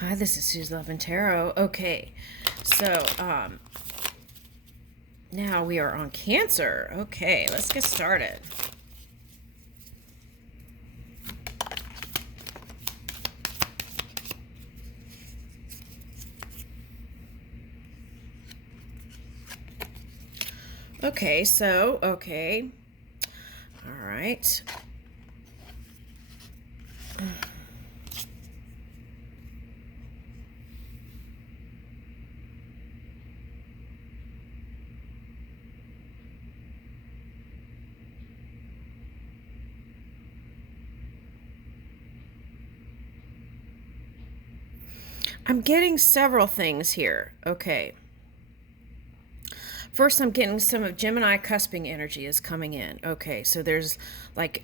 Hi, this is Sue's Love and Tarot. Okay, so now we are on Cancer. Okay, let's get started. Okay. All right. I'm getting several things here. Okay. First, I'm getting some of Gemini cusping energy is coming in. Okay, so there's like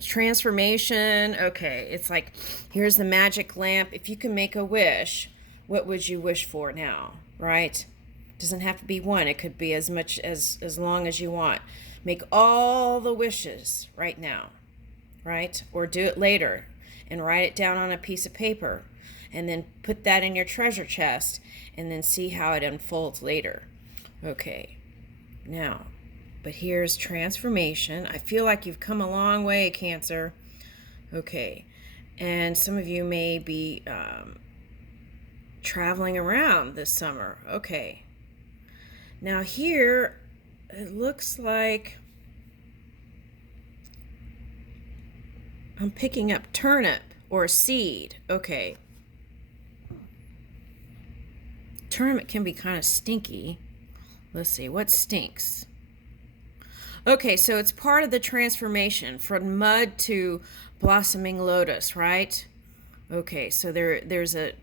transformation. Okay, it's like here's the magic lamp. If you can make a wish, what would you wish for now? Right? Doesn't have to be one. It could be as much as long as you want. Make all the wishes right now, right? Or do it later and write it down on a piece of paper and then put that in your treasure chest and then see how it unfolds later. Okay, now, but here's transformation. I feel like you've come a long way, Cancer. Okay, and some of you may be traveling around this summer. Okay, now here it looks like I'm picking up turnip or seed. Okay, turnip can be kind of stinky. Let's see, what stinks? Okay, so it's part of the transformation from mud to blossoming lotus, right? Okay, so there's a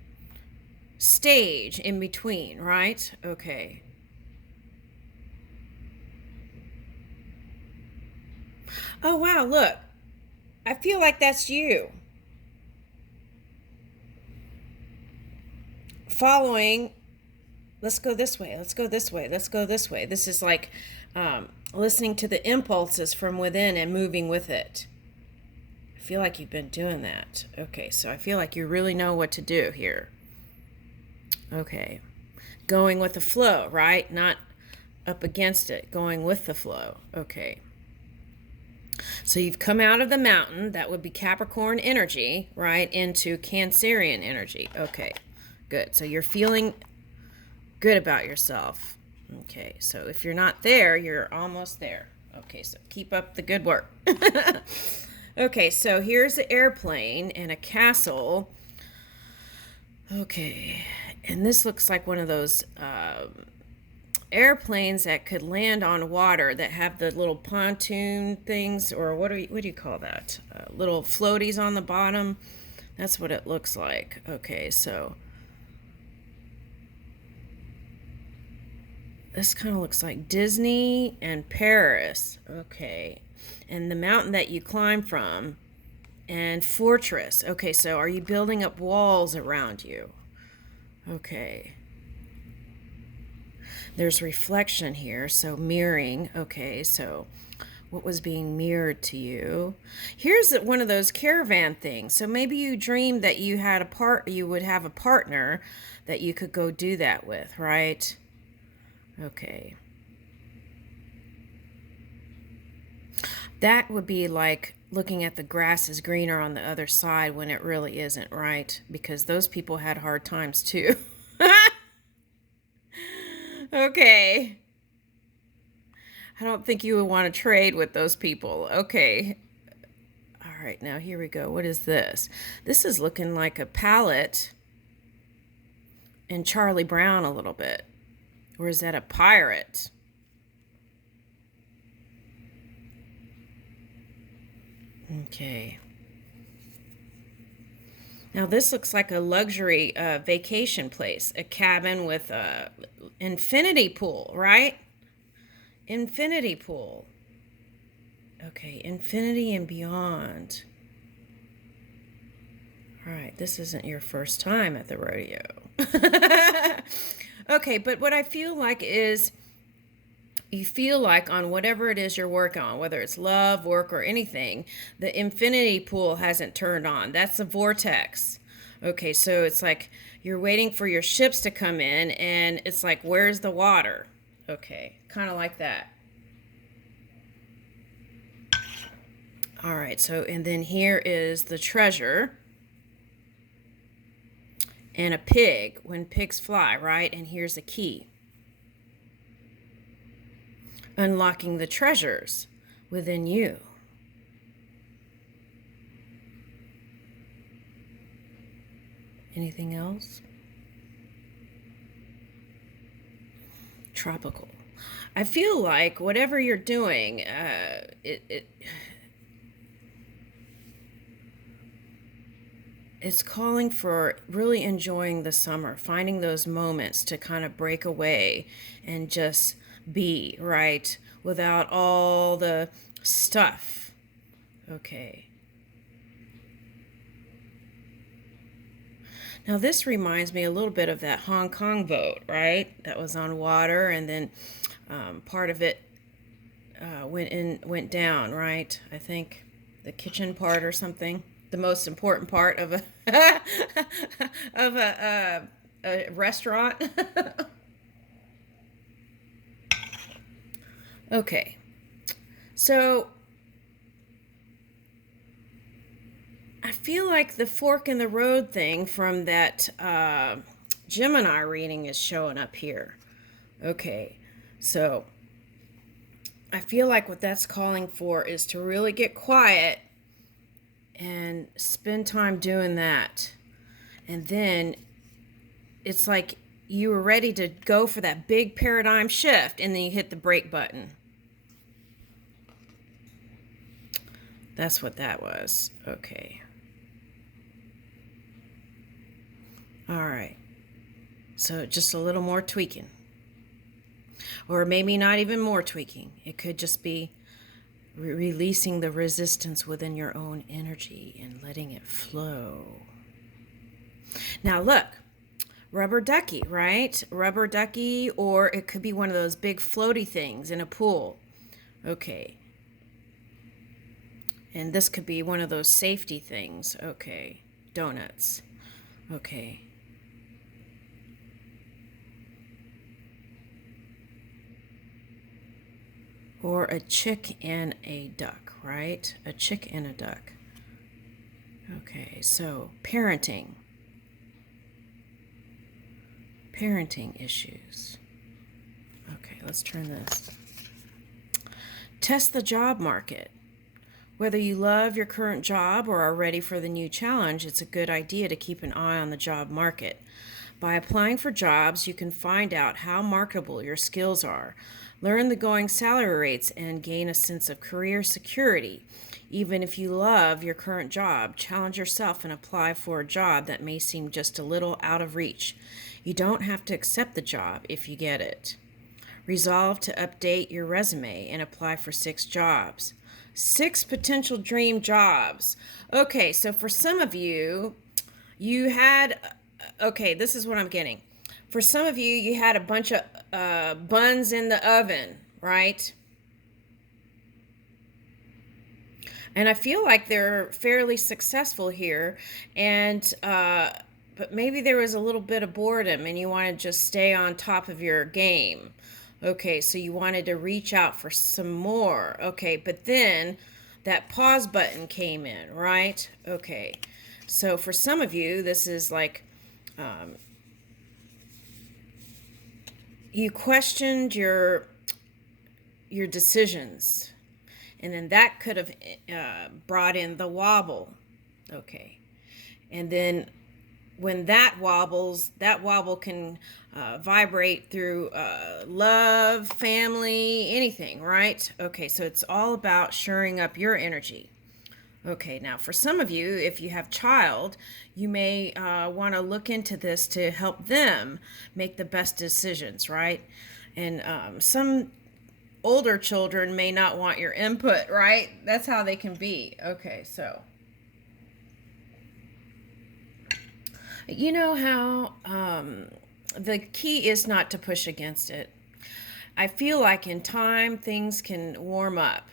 stage in between, right? Okay. Oh, wow, look. I feel like that's you. Following, let's go this way, let's go this way, let's go this way. This is like listening to the impulses from within and moving with it. I feel like you've been doing that. Okay, so I feel like you really know what to do here. Okay. Going with the flow, right? Not up against it, going with the flow. Okay. So you've come out of the mountain, that would be Capricorn energy, right, into Cancerian energy. Okay, good. So you're feeling good about yourself. Okay, so if you're not there, you're almost there. Okay, so keep up the good work. Okay, so here's the airplane and a castle. Okay, and this looks like one of those airplanes that could land on water that have the little pontoon things, or what do you call that? Little floaties on the bottom. That's what it looks like. Okay, so this kind of looks like Disney and Paris. Okay, and the mountain that you climb from, and fortress. Okay, so are you building up walls around you? Okay. There's reflection here, so mirroring. Okay, so what was being mirrored to you? Here's one of those caravan things. So maybe you dreamed that you would have a partner that you could go do that with, right? Okay. That would be like looking at the grass is greener on the other side when it really isn't, right? Because those people had hard times too. Okay. I don't think you would want to trade with those people. Okay. All right, now here we go. What is this? This is looking like a palette in Charlie Brown a little bit. Or is that a pirate? Okay. Now this looks like a luxury vacation place, a cabin with a infinity pool, right? Infinity pool. Okay, infinity and beyond. All right, this isn't your first time at the rodeo. Okay, but what I feel like is you feel like on whatever it is you're working on, whether it's love, work, or anything, the infinity pool hasn't turned on. That's the vortex, Okay, so it's like you're waiting for your ships to come in, and it's like, where's the water? Okay, kind of like that. All right, so, and then here is the treasure and a pig when pigs fly, right? And here's the key, unlocking the treasures within you. Anything else? Tropical. I feel like whatever you're doing, it's calling for really enjoying the summer, finding those moments to kind of break away and just be, right? Without all the stuff. Okay. Now, this reminds me a little bit of that Hong Kong boat, right? That was on water, and then part of it went down, right? I think the kitchen part or something. The most important part of a of a restaurant. Okay, so I feel like the fork in the road thing from that Gemini reading is showing up here. Okay, so I feel like what that's calling for is to really get quiet and spend time doing that. And then it's like you were ready to go for that big paradigm shift, and then you hit the brake button. That's what that was. Okay. All right. So just a little more tweaking. Or maybe not even more tweaking. It could just be releasing the resistance within your own energy and letting it flow. Now look, rubber ducky, right? Rubber ducky, or it could be one of those big floaty things in a pool. Okay. And this could be one of those safety things. Okay. Donuts. Okay. Or a chick and a duck, right? A chick and a duck. Okay, so parenting. Parenting issues. Okay, let's turn this. Test the job market. Whether you love your current job or are ready for the new challenge, it's a good idea to keep an eye on the job market. By applying for jobs, you can find out how marketable your skills are, learn the going salary rates, and gain a sense of career security. Even if you love your current job, challenge yourself and apply for a job that may seem just a little out of reach. You don't have to accept the job if you get it. Resolve to update your resume and apply for 6 jobs. 6 potential dream jobs. Okay, so for some of you, you had, okay, this is what I'm getting. For some of you, you had a bunch of buns in the oven, right? And I feel like they're fairly successful here, and but maybe there was a little bit of boredom and you want to just stay on top of your game. Okay, so you wanted to reach out for some more. Okay, but then that pause button came in, right? Okay, so for some of you, this is like you questioned your decisions, and then that could have brought in the wobble. Okay, and then when that wobbles, that wobble can vibrate through love, family, anything, right? Okay, so it's all about shoring up your energy. Okay, now for some of you, if you have child, you may want to look into this to help them make the best decisions, right? And some older children may not want your input, right? That's how they can be. Okay, so you know how the key is not to push against it. I feel like in time things can warm up.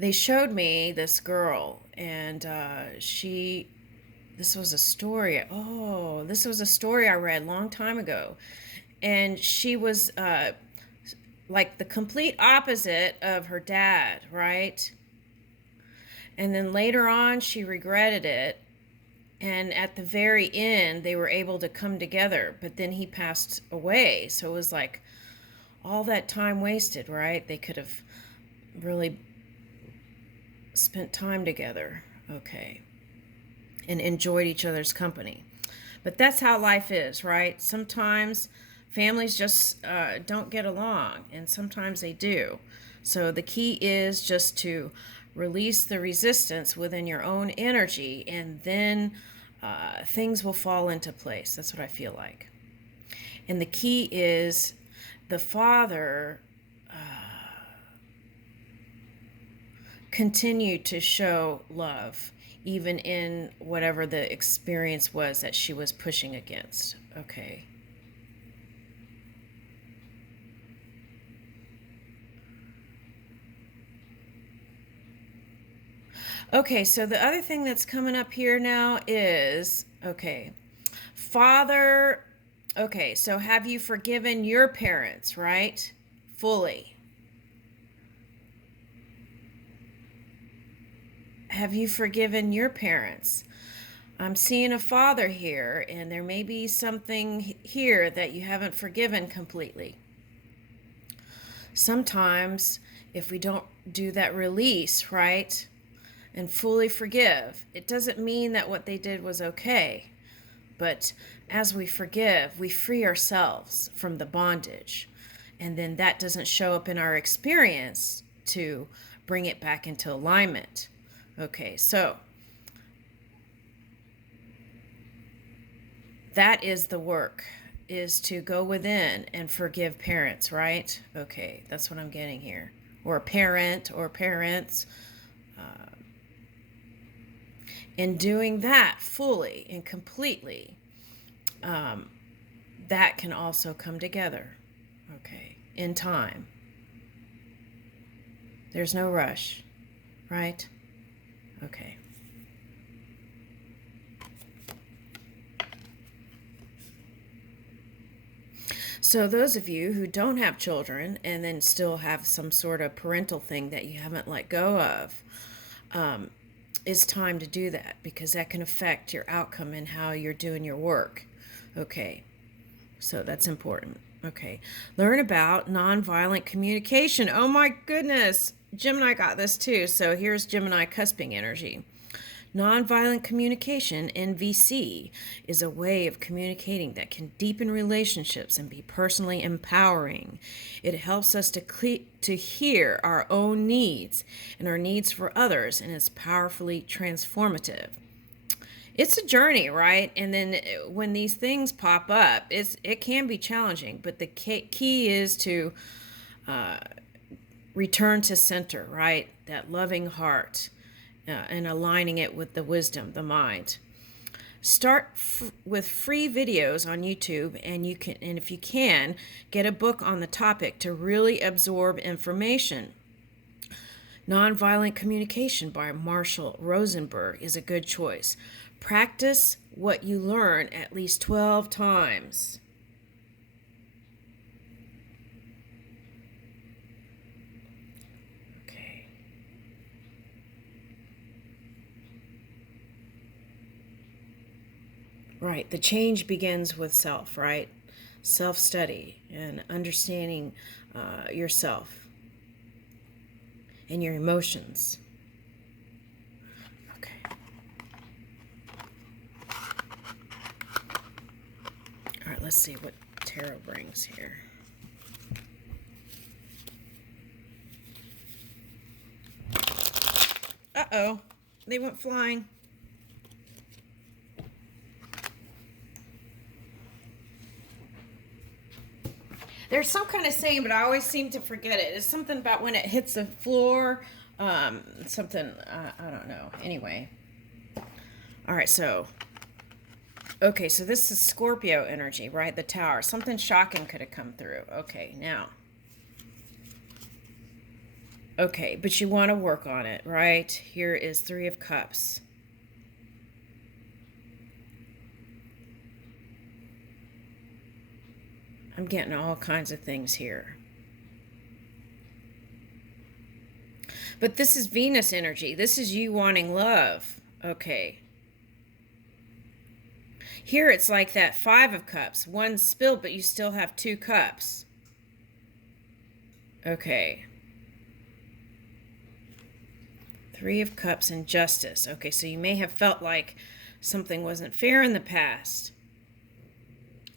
They showed me this girl, and she this was a story. Oh, this was a story I read a long time ago. And she was like the complete opposite of her dad, right? And then later on, she regretted it. And at the very end, they were able to come together. But then he passed away. So it was like all that time wasted, right? They could have really spent time together. Okay. And enjoyed each other's company. But that's how life is, right? Sometimes families just don't get along, and sometimes they do. So the key is just to release the resistance within your own energy, and then things will fall into place. That's what I feel like. And the key is the father continue to show love, even in whatever the experience was that she was pushing against. Okay. Okay, so the other thing that's coming up here now is, okay, father, okay, so have you forgiven your parents, right? Fully. Have you forgiven your parents? I'm seeing a father here, and there may be something here that you haven't forgiven completely. Sometimes, if we don't do that release, right, and fully forgive, it doesn't mean that what they did was okay. But as we forgive, we free ourselves from the bondage. And then that doesn't show up in our experience to bring it back into alignment. Okay, so that is the work, is to go within and forgive parents, right? Okay, that's what I'm getting here. Or a parent or parents. In doing that fully and completely, that can also come together, okay, in time. There's no rush, right? Okay. So those of you who don't have children and then still have some sort of parental thing that you haven't let go of, it's time to do that, because that can affect your outcome and how you're doing your work. Okay, so that's important. Okay, learn about nonviolent communication. Oh my goodness, Gemini got this too. So here's Gemini cusping energy. Nonviolent communication, NVC, is a way of communicating that can deepen relationships and be personally empowering. It helps us to hear our own needs and our needs for others, and is powerfully transformative. It's a journey, right? And then when these things pop up, it can be challenging, but the key is to return to center, right? That loving heart. And aligning it with the wisdom, the mind. Start with free videos on YouTube, and if you can, get a book on the topic to really absorb information. Nonviolent Communication by Marshall Rosenberg is a good choice. Practice what you learn at least 12 times. Right. The change begins with self, right? Self-study and understanding yourself and your emotions. Okay. All right, let's see what tarot brings here. Uh-oh. They went flying. There's some kind of saying, but I always seem to forget it. It's something about when it hits the floor. Something, I don't know. Anyway. All right, so. Okay, so this is Scorpio energy, right? The Tower. Something shocking could have come through. Okay, now. Okay, but you want to work on it, right? Here is Three of Cups. I'm getting all kinds of things here. But this is Venus energy. This is you wanting love. Okay. Here it's like that 5 of Cups. One spilled, but you still have 2 cups. Okay. 3 of Cups and Justice. Okay, so you may have felt like something wasn't fair in the past.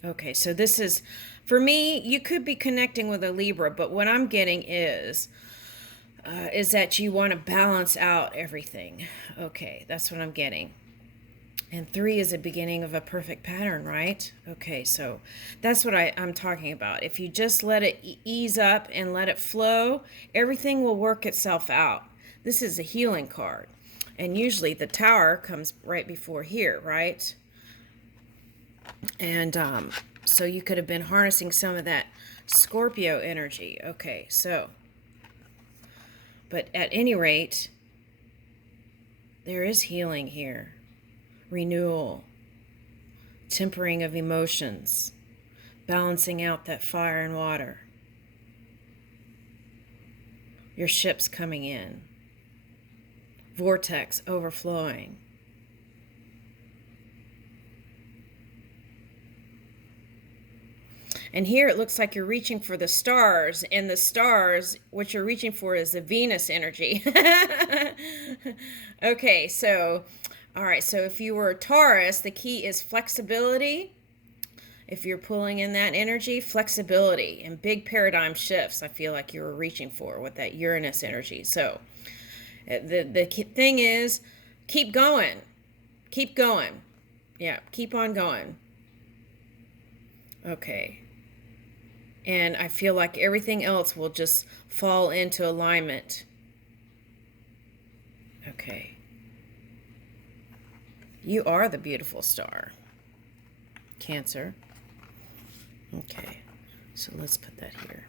Okay, so this is, for me, you could be connecting with a Libra, but what I'm getting is that you want to balance out everything. Okay, that's what I'm getting. And 3 is the beginning of a perfect pattern, right? Okay, so that's what I'm talking about. If you just let it ease up and let it flow, everything will work itself out. This is a healing card. And usually the Tower comes right before here, right? And so you could have been harnessing some of that Scorpio energy. Okay, so. But at any rate, there is healing here. Renewal, tempering of emotions, balancing out that fire and water. Your ship's coming in. Vortex overflowing. And here it looks like you're reaching for the stars, and the stars, what you're reaching for is the Venus energy. Okay, so, all right, so if you were a Taurus, the key is flexibility. If you're pulling in that energy, flexibility and big paradigm shifts, I feel like you were reaching for with that Uranus energy. So the thing is, keep going. Keep going. Yeah, keep on going. Okay. And I feel like everything else will just fall into alignment. Okay. You are the beautiful star. Cancer. Okay. So let's put that here.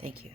Thank you.